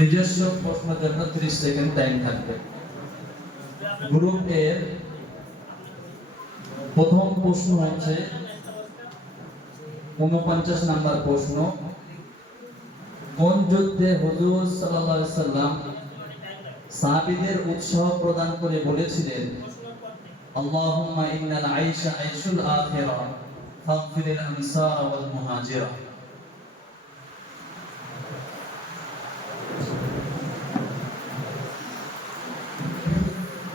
নিজস্ব প্রশ্নের জন্য 30 সেকেন্ড টাইম থাকবে। প্রথম প্রশ্ন হচ্ছে উনপঞ্চাশ নাম্বার প্রশ্ন, কোন যুদ্ধে হুজুর সাল্লাম সাহাবীদের উৎসাহ প্রদান করে বলেছিলেন ওয়াল মুহাজিরা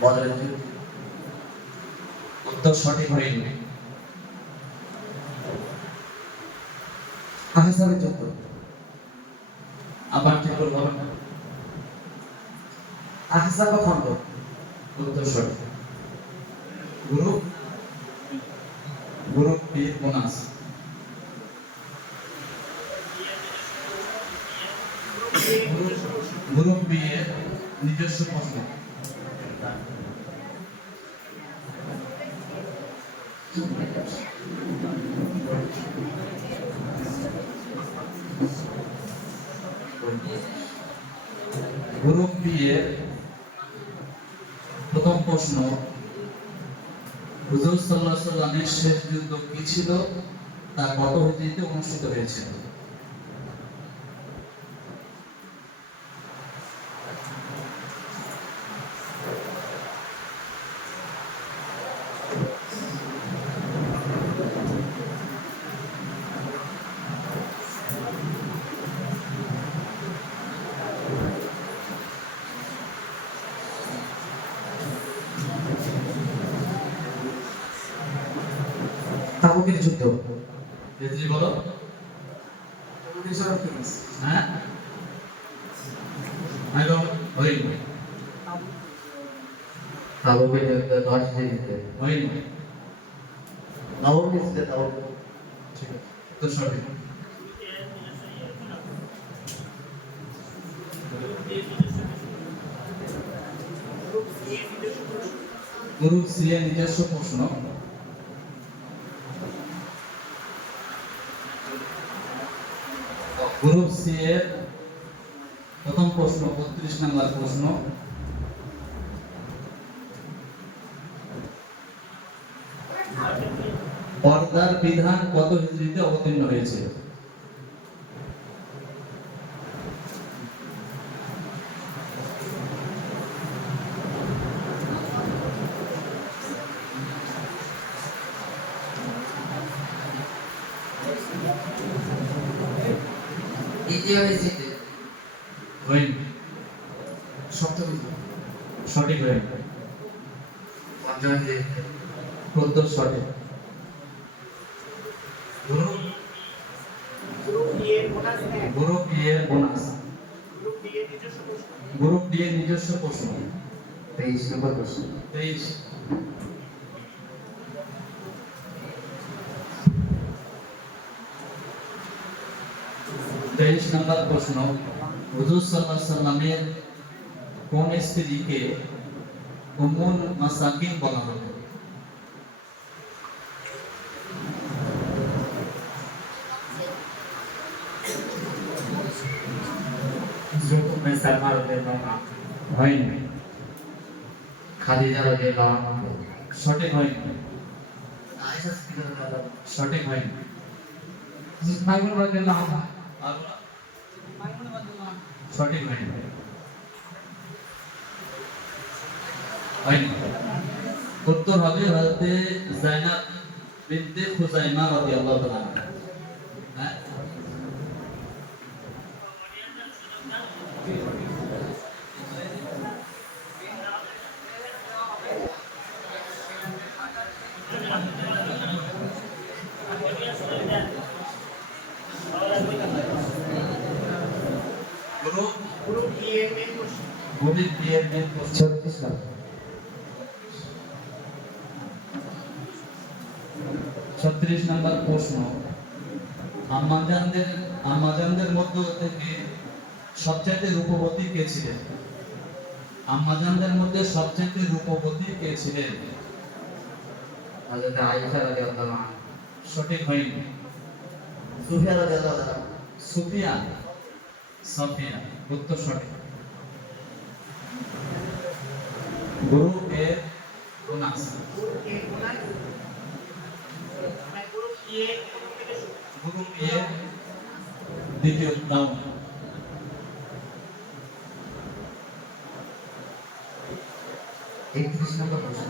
বলেন উত্তর সঠিক হয়নি। আহসানের যুদ্ধ। আবার ঠিক আহসাব খন্ড উত্তর সঠিক। Group group B bonus group B নিজস্ব প্রশ্ন গ্রুপ বি প্রথম প্রশ্ন হুজুর সাল্লামের যুদ্ধ কি ছিল? তা কত হিজরিতে অনুষ্ঠিত হয়েছিল। তাবুকের যুদ্ধ। হিজরি বলো হ্যাঁ। তাবুকের যুদ্ধ দশ হিজরিতে নবম হিজরিতে তাবুক ঠিক আছে। তো সঠিক। গ্রুপ সি এর নিজস্ব প্রশ্ন। প্রথম প্রশ্ন বত্রিশ নম্বর প্রশ্ন। পর্দার বিধান কত হিজড়িতে অবতীর্ণ হয়েছে? তেইশ নম্বর প্রশ্ন হুজুর সাল্লাল্লাহু আলাইহি সাল্লামের কোন স্ত্রীকে উম্মুল মাসাকিন বলা হতো যুগ में सलमा রাদিয়াল্লাহু আনহু হয়নি খাদিজা রাদিয়াল্লাহু আনহা সঠিক হয়নি আয়েশা সিদ্দিকা রাদিয়াল্লাহু সঠিক হয়নি আনহা মাইমুনা রাদিয়াল্লাহু আনহা আর সঠিক হয়নি। উত্তর হবে হযরতে জাইনাব বিনতে খুজাইমা রাদিয়াল্লাহু তাআলা। হ্যাঁ গ্রুপ গ্রুপ বিয়ের মেন প্রশ্ন ছত্রিশ নম্বর ছত্রিশ নম্বর প্রশ্ন। আমাজানদের আমাজানদের মধ্য থেকে সবচাইতে রূপবতী কে ছিলেন? আমাজানদের মধ্যে সবচাইতে রূপবতী কে ছিলেন? হযরত আয়েশা রাদিয়াল্লাহু আনহা। সঠিক হয়নি। সুফিয়া রাদিয়াল্লাহু তাআলা সুফিয়া? সফিয়া উত্তর সঠিক। গুরু এর গুরু এর দ্বিতীয় রাউন্ড একত্রিশ নম্বর প্রশ্ন।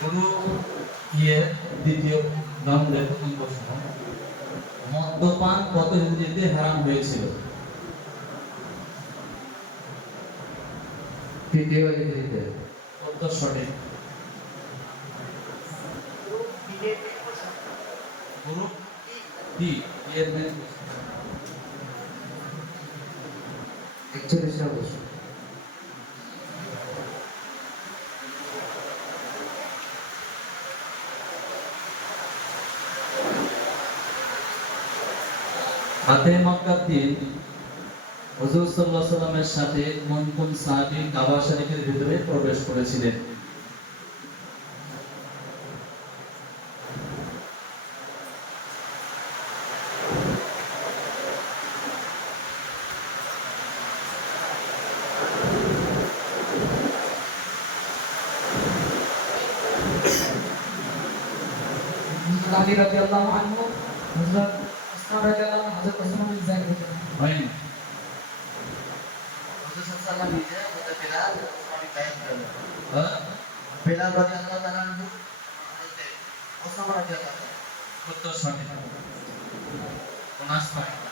গুরু ইয়ে দ্বিতীয় রাউন্ডের প্রশ্ন। মদ্যপান কত হিজড়িতে হারাম হয়েছিল তৃতীয় হিজরিতে উত্তর সঠিক। গুরু এর প্রশ্ন হাতে মক্কার দিন হুজুর সাল্লাল্লাহু সাল্লামের সাথে কোন কোন সাহাবী কাবা শরীফের ভিতরে প্রবেশ করেছিলেন Ali radhiyallahu anhu, Hazrat Usman radhiyallahu anhu, Hazrat Usman bin Zaid radhiyallahu anhu. হয়নি রাসূল সাল্লাল্লাহু আলাইহি ওয়াসাল্লাম নিজে হযরত বিলাল ওসমান তাইন করলেন হ্যাঁ? বিলাল রাদিয়াল্লাহু তাআলা আনহু হযরত ওসমান রাদিয়াল্লাহু তাআলা উত্তর সঠিক উনাশ পয়েন্ট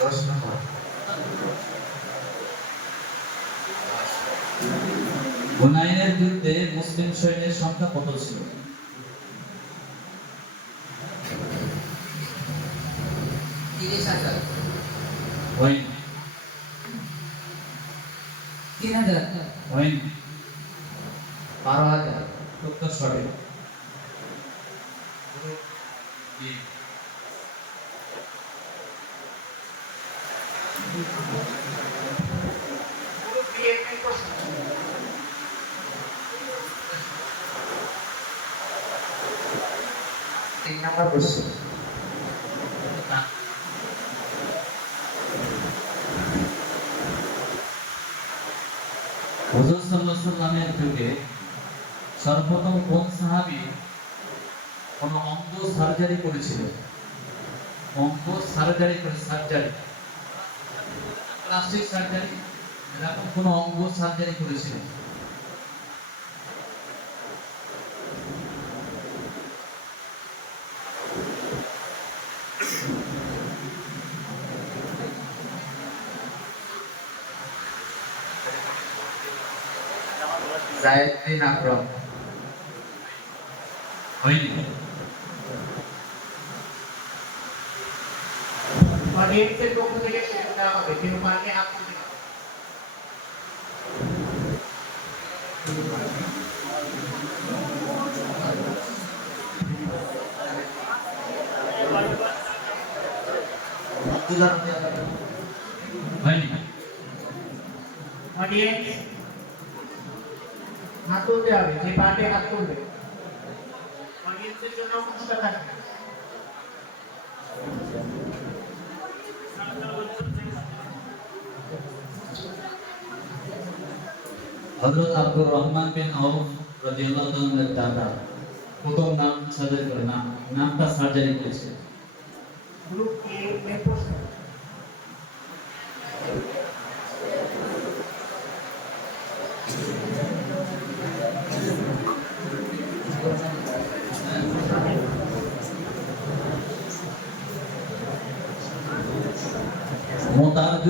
দশ নম্বর হুনাইনের যুদ্ধে মুসলিম সৈন্যের সংখ্যা কত ছিল তিরিশ হাজার হয়নি তিন হাজার হয়নি বারো হাজার উত্তর সঠিক গুরু কি? তিন নম্বর প্রশ্ন হুজুর আলাইহি সাল্লামের যুগে সর্বপ্রথম কোন সাহাবি কোন অঙ্গ সার্জারি করেছিল অঙ্গ সার্জারি করে সার্জারি। Plastic surgery? এরকম কোন অঙ্গ সার্জারি করেছিল জায়েদ বিন আকরম হয়নি অডিয়েন্সের পক্ষ থেকে সেটা দেওয়া হবে কেউ পারলে হাত তুলতে হবে। তুলতে হবে যে পার্টে হাত তুলবে অডিয়েন্সের জন্য ক্ষমতা থাকবে হযরত আব্দুর রহমান বিন আউফ রাদিয়াল্লাহু তাআলার দাদা প্রথম নাম সার্জারি করে নাম নামটা সার্জারি করেছে। গ্রুপ এ এর প্রশ্ন।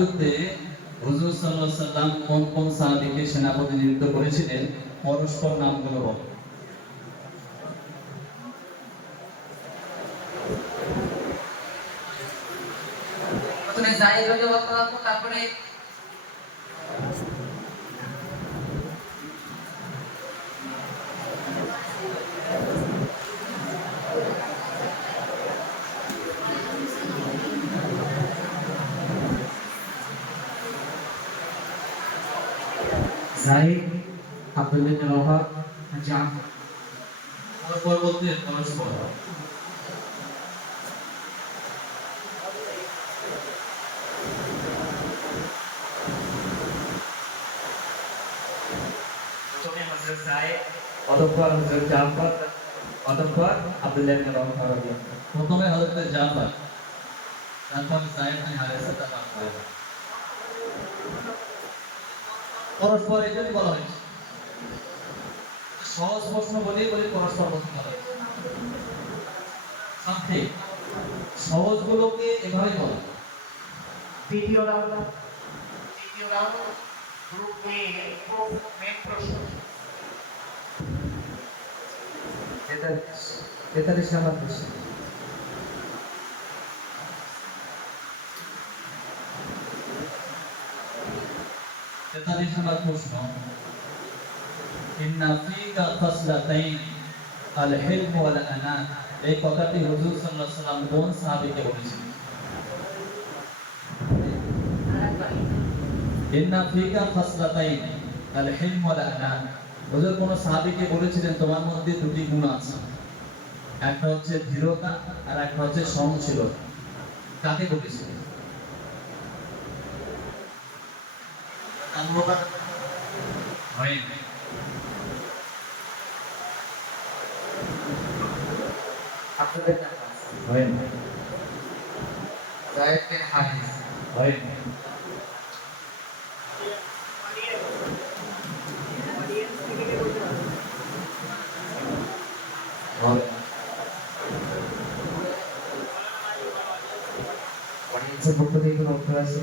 যুদ্ধে হুজুর সাল্লাহ সাল্লাম কোন কোন সাহাবিকে সেনাপতি নিযুক্ত করেছিলেন? পরস্পর নামগুলো বল। তারপরে বিন ওয়াহাব জাফর পরস্পর পরস্পর অতঃপর অতঃপর আব্দুল্লাহ বিন ওয়াহাব রাদিয়াল্লাহু প্রথমে হযরত জাফর, তারপর সাইদ পরস্পর এই জন্য বলা হয়েছে। সহজ প্রশ্ন বলেই বলি পরস্পর প্রশ্ন বলা হয়েছে সাথে সহজগুলোকে এভাবে বলা। দ্বিতীয় রাউন্ড দ্বিতীয় রাউন্ড গ্রুপ এ মেন প্রশ্ন। তেতাল্লিশ নাম্বার প্রশ্ন। তেতাল্লিশ নম্বর প্রশ্ন। ইন্না ফিকা খাসলাতাইন আল হিলম ওয়াল আনাত এই কথাটি হুজুর সাল্লাল্লাহু আলাইহি সাল্লাম কোন সাহাবীকে বলেছিলেন ইন্না ফিকা খাসলাতাইন আল হিলম ওয়াল আনাত হুজুর কোন সাহাবীকে বলেছিলেন তোমার মধ্যে দুটি গুণ আছে। একটা হচ্ছে ধীরতা আর একটা হচ্ছে সহনশীলতা। কাকে বলেছিলেন? হয়নি আব্দুল্লাহ বিন আব্বাস হয়নি জায়েদ বিন হারিস হয়নি হবে না। অডিয়েন্সের পক্ষ থেকে কোনো উত্তর আছে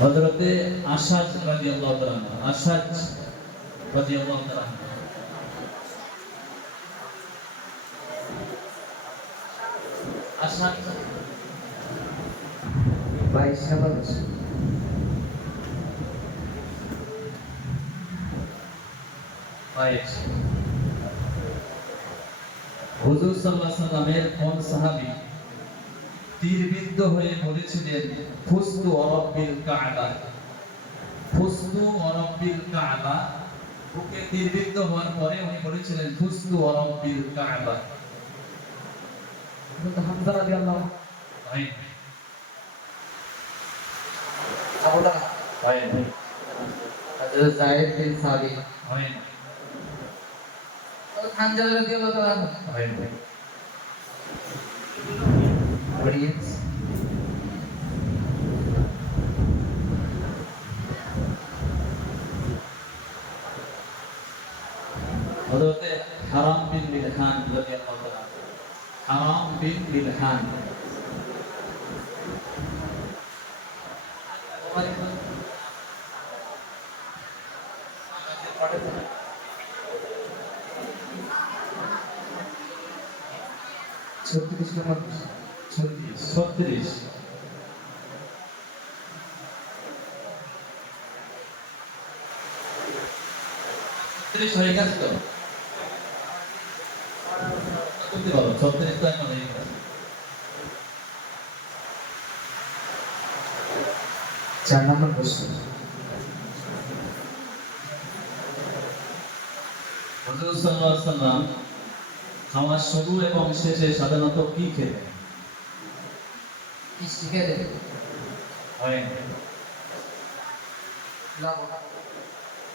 হযরতে আশাদ তাআলা আনহু, আশাদ বাইশ নাম্বার বাইশ হুজুর আলাইহি সাল্লামের কোন সাহাবী তীরবিদ্ধ হয়ে বলেছিলেন ফুস্তু অরব্বিল কাবা। ফুস্তু অরব্বিল কাবা? বুকে তীরবিদ্ধ হওয়ার পরে উনি বলেছিলেন ফুস্তু অরব্বিল কাবা। হামজা রাদিয়াল্লাহু হয় হযরত জায়েদ বিন সাবিত। হযরত হামজা রাদিয়াল্লাহু আনহু হয় অডিয়েন্স হযরতে হারাম বিন মিলহান রাদিয়াল্লাহু তাআলা হারাম বিন মিলহান ছত্রিশ নম্বর প্রশ্ন ছত্রিশ ছত্রিশ ছত্রিশ হয়ে গেছে তো? ছত্রিশ তো এখন হয়ে গেছে। চার নম্বর প্রশ্ন। সাল্লাম খাওয়ার শুরু এবং শেষে সাধারণত কি খেতেন হয়।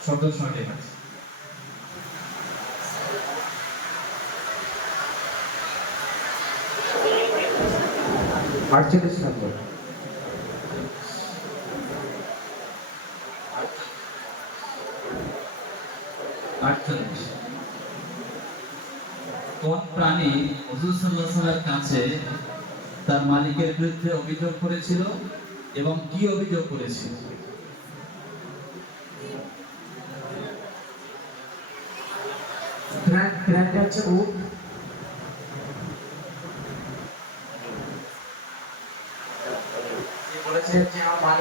সঠিক আছে। আটচল্লিশ নম্বর আটচল্লিশ কোন প্রাণী হুজুর ওয়াসাল্লামের কাছে তার মালিকের বিরুদ্ধে অভিযোগ করেছিল এবং কি অভিযোগ করেছিল? হচ্ছে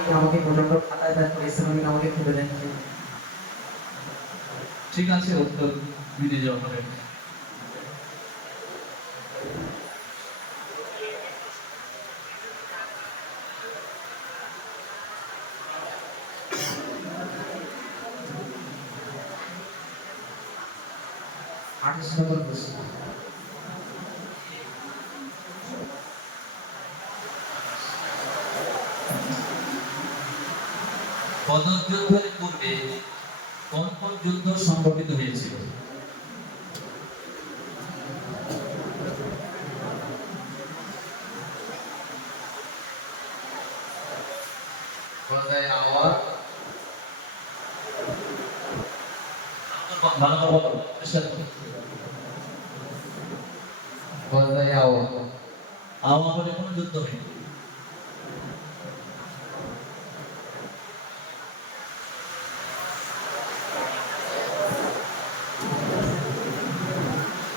মালিক আমাকে প্রচণ্ড খাতায় তার পরিশ্রমিক আমাকে খুলে দেন ঠিক আছে, উত্তর মিলে যাওয়া হবে আঠাশ নম্বর প্রশ্ন বদর যুদ্ধের পূর্বে কোন কোন যুদ্ধ সংঘটিত হয়েছিল গজায় আওয়ার ভালো। গজায় আওয়া বলে কোনো যুদ্ধ হয়নি।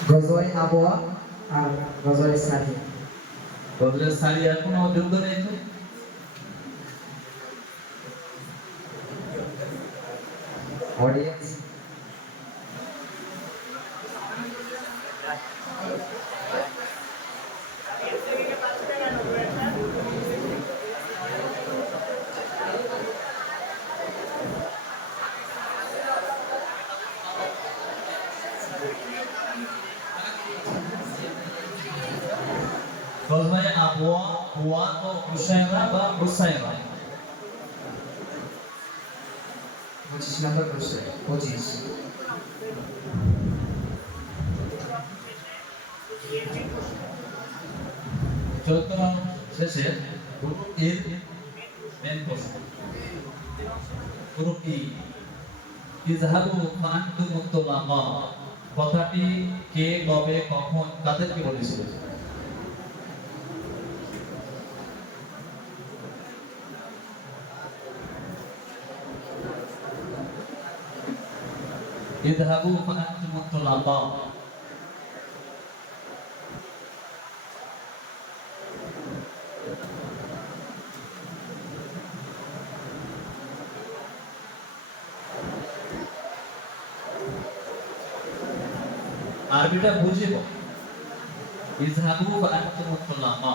গজওয়াই আবওয়া আর গজওয়াই সাদিয়া বদরের সারিয়ার কোনো যুদ্ধ নেই তো অডিয়েন্স গজবাই আবওয়া হুয়া তো হুসাইরা বা পঁচিশ নম্বর প্রশ্ন পঁচিশ চতুর্থ শেষে গ্রুপ এর মেন প্রশ্ন গ্রুপ ই ইজহাবু মুত্তালাকা কথাটি কে কবে কখন কাদেরকে বলেছিল ইজহাবু ফাআনতুম মুত্তালাকা আরবিটা বুঝিব ইজহাবু ফাআনতুম মুত্তালাকা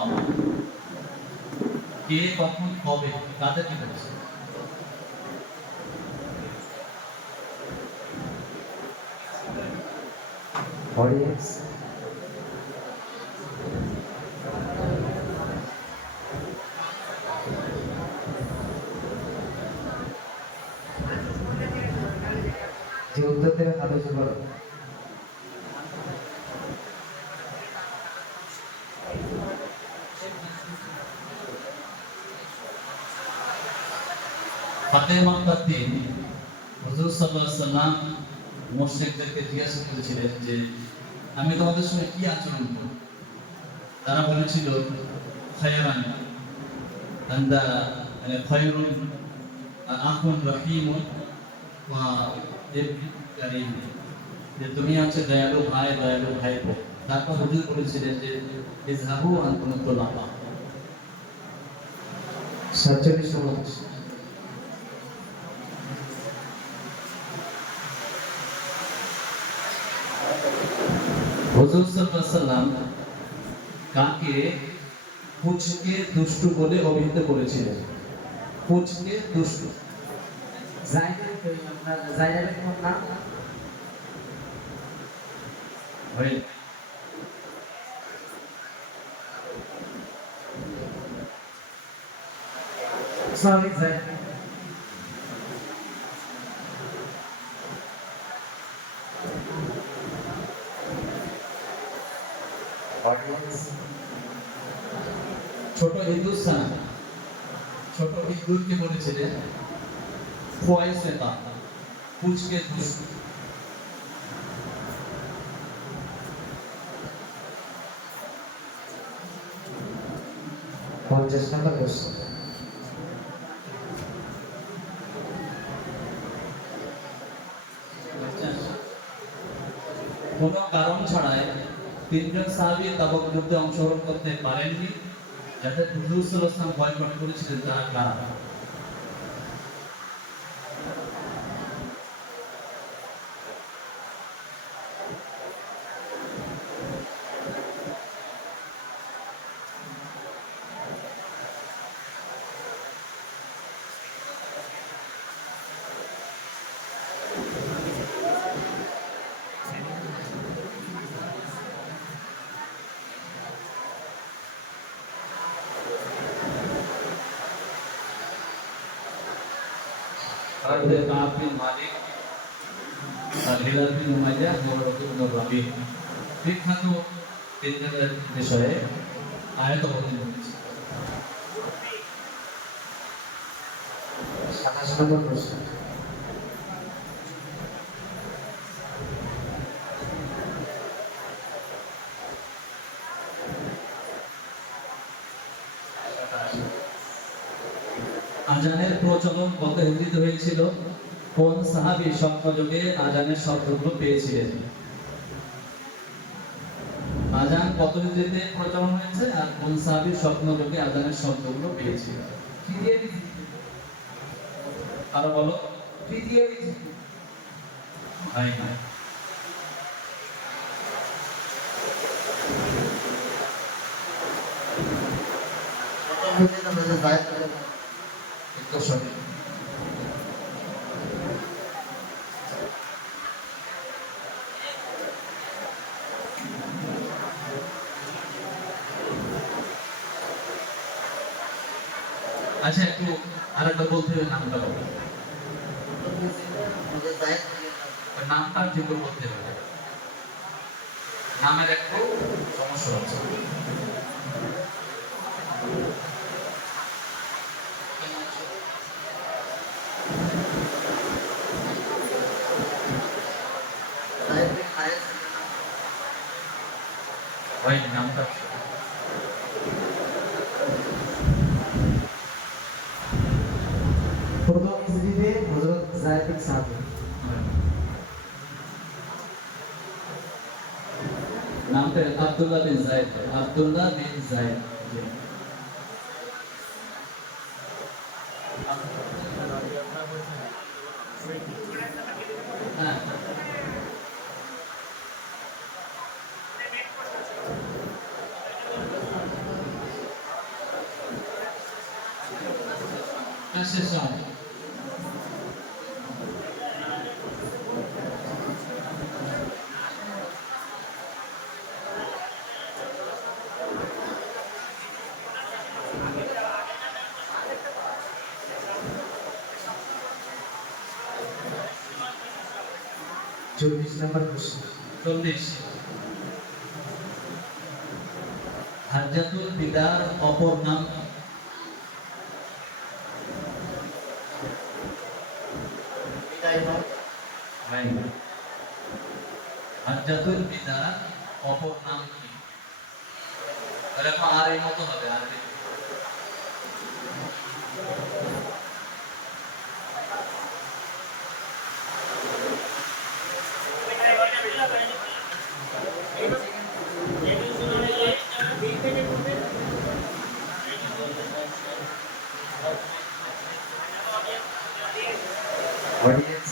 কে কখন কবে কাদেরকে বলেছে অডিয়েন্স যে উত্তর দেবে তাদের জন্য ফাতেমার দিন হুজুর সাল্লাল্লাহু আলাইহি সাল্লাম মুশরিকদেরকে জিজ্ঞাসা করেছিলেন যে, আমি তোমাদের সঙ্গে কি আচরণ করব? তারা বলেছিল, খায়রান আন্দা মানে যে তুমি হচ্ছে দয়ালু ভাই দয়ালু ভাইপো তারপর হুজুর বলেছিলেন যে, ইজহাবু আনতুম তুলাবা সাতচল্লিশ হুজুর সাল্লাম কাকে পুচকে বলে অভিহিত করেছিলেন? পুচকে সরি অডিয়েন্স ছোট হিন্দুস্তান। ছোট হিন্দুকে বলেছিলেন ফয়েসেতা পুচকে পঞ্চাশ নম্বর প্রশ্ন। কোনো কারণ ছাড়াই তিনজন সাহাবী তাবক যুদ্ধে অংশগ্রহণ করতে পারেননি। যাতে হুজুর সাল্লাল্লাহু আলাইহি ওয়াসাল্লাম বয়কট করেছিলেন তারা কারা? আমাদের কাব বিন মালিক আর Hilal bin Umayya Murad ibn Rabi. বিখ্যাত তিনজনের বিষয়ে আয়াত অবতীর্ণ হয়েছে। সাতাশ নম্বর প্রশ্ন। আজানের প্রচলন কত হিজরিত হয়েছিল? কোন সাহাবী স্বপ্নযোগে আজানের শব্দগুলো পেয়েছিলেন? আজান কত হিজরিতে প্রচলন হয়েছে আর কোন সাহাবী স্বপ্নযোগে আজানের শব্দগুলো পেয়েছিল? আরও বলো। হয় না। সঠিক আচ্ছা একটু আরেকটা বলতে হবে নামটা বলো। নামটা ঠিক বলতে হবে। নামের একটু সমস্যা হচ্ছে জায়েদ বিন হায়েস ওই নামটা প্রথম হিজরিতে হযরত জায়েদ বিন সাবিত নামটা আব্দুল্লাহ বিন জায়েদ আব্দুল্লাহ বিন জায়েদ জি। হ্যাঁ হ্যাঁ, শেষ হয়। চল্লিশ নম্বর প্রশ্ন চল্লিশ। হাজাতুল বিদার অপর নাম কি? বিদায় হন হয়নি হাজ্জাতুল বিদার অপর নাম কি এরকম আর এই মতো হবে আর কি? অডিয়েন্স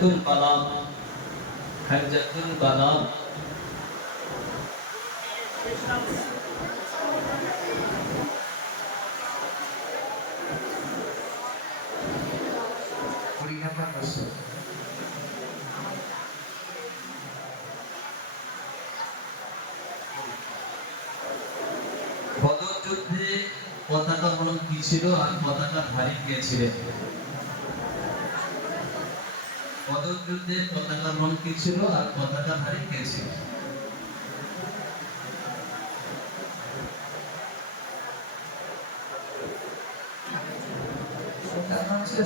হাজ্জাতুল বালাগ হাজ্জাতুল বালাগ বদর যুদ্ধে পতাকা বরং কি ছিল আর পতাকা ধারী কে ছিলেন বদর যুদ্ধে পতাকা রং ছিল আর পতাকা ধারী কে ছিল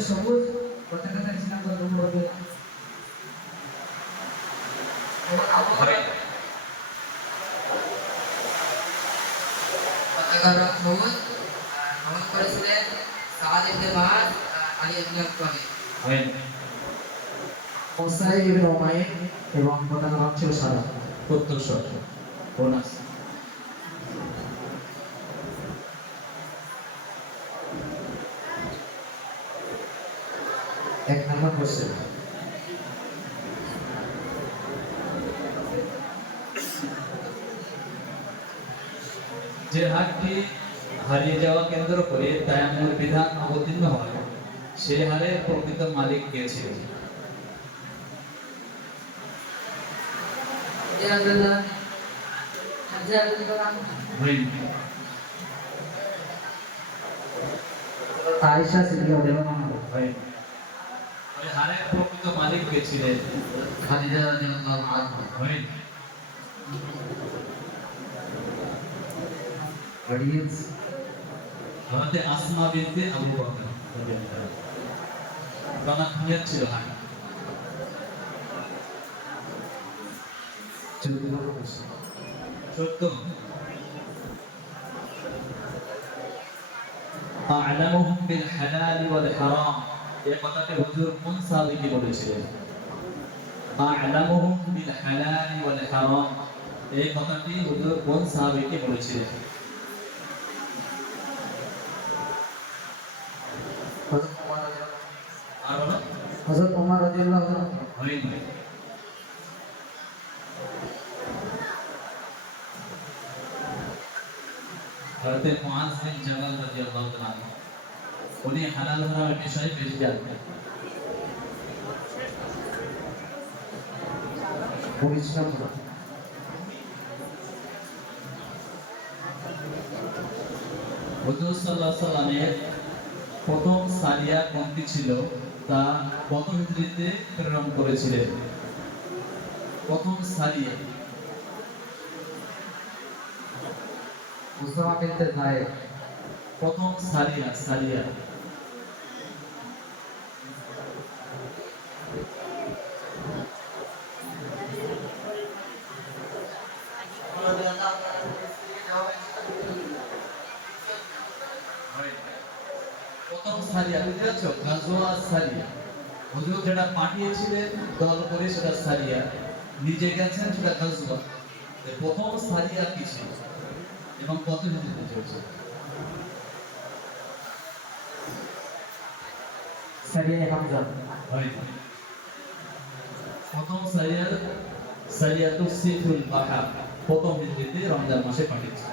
সবুজ পতাকাটা ছিলাম বলবে হয় পতাকার রং সবুজ আর ভ্রমণ করেছিলেন সাদ ইবনে মাস আর আলী ইবনে আবু তালিব হয় ওসাই ইবনে উমাইর এবং পতাকা রং ছিল সাদা সঠিক বোনাস এক নম্বর কোশ্চেন যে হারটি হারিয়ে যাওয়া কেন্দ্র করে তায়াম্মুর বিধান অবতীর্ণ হয় সেই হারের প্রকৃত মালিক কে আব্দুল্লাহ হাজার আব্দুল্লাহ হয়নি আয়েশা সিদ্দিকা রাদিয়াল্লাহু হারের প্রকৃত মালিক কে ছিলেন খাদিজা রাদিয়াল্লাহু আনহা। হয় হাদিস আসমা বিনতে আবু বকর। ছিল হার চোদ্দ আ'লামুহুম বিল হালাল ওয়াল হারাম। এই কথাটি হুজুর কোন সাহাবীকে বলেছিলেন। আ'লামুহুম বিল হালাল ওয়াল হারাম। এই কথাটি হুজুর কোন সাহাবীকে বলেছিলেন। হযরত ওমর রাদিয়াল্লাহু আর হলো হযরত ওমর রাদিয়াল্লাহু আনহু। হয়নি। হযরত মুআজ বিন জাবাল রাদিয়াল্লাহু তাআলা উনি হালাল হারামের বিষয়ে বেশি জানতেন। প্রথম সারিয়া ছিল? তা প্রেরণ করেছিলেন। প্রথম সারিয়া। মুসলমান বিনতে যায়েদ প্রথম সারিয়া সারিয়া। দল করে সেটা সারিয়া। নিজে গেছেন সেটা গাজওয়া প্রথম সারিয়া কি ছিল? এবং কত হিজরিতে চলছে সারিয়া হামজা প্রথম সারিয়ার সারিয়াতুস সিফুল বাহা, প্রথম হিজরিতে রমজান মাসে পাঠিয়েছে।